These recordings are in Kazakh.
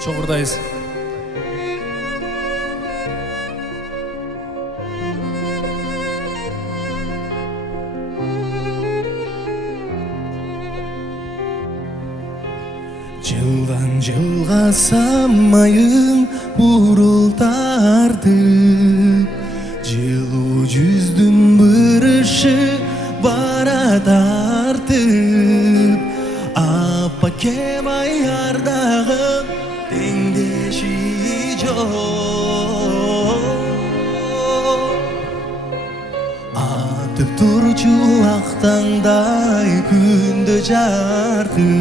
Чоңурдайбыз. Жылдан жылга самайың бурултартып, жылуу жүздүн бырышы бара тартып, аппакем аярдагым теңдеши жок. Атып турчу ак таңдай күндө жаркын,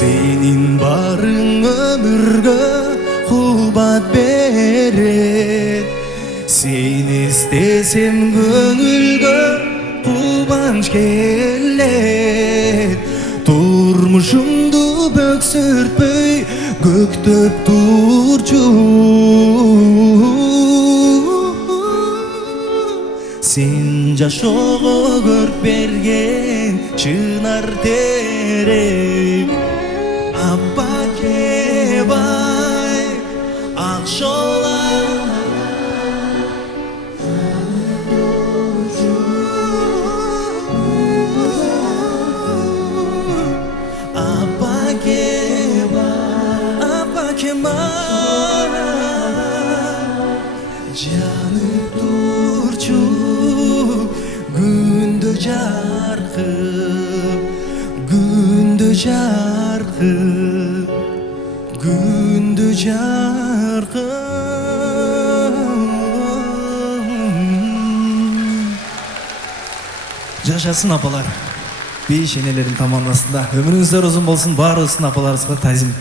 Senin barın ömürgө kubat beret, seni istesem gönülgö kubanç kellet. Turmuşumdu böksürtpöy göktөp turçu, sen jaşogo görüp bergen çınar terem. Abba kebay akşolar Abba kebay janıp turçu gündö jarkıp, gündö jarkıp, gündö jarkıp. Жашасын апалар. Бейшенелерин тамандасында. Өмүрүңүздөр узун болсун. Баарыбыздын апаларыбызга тазим.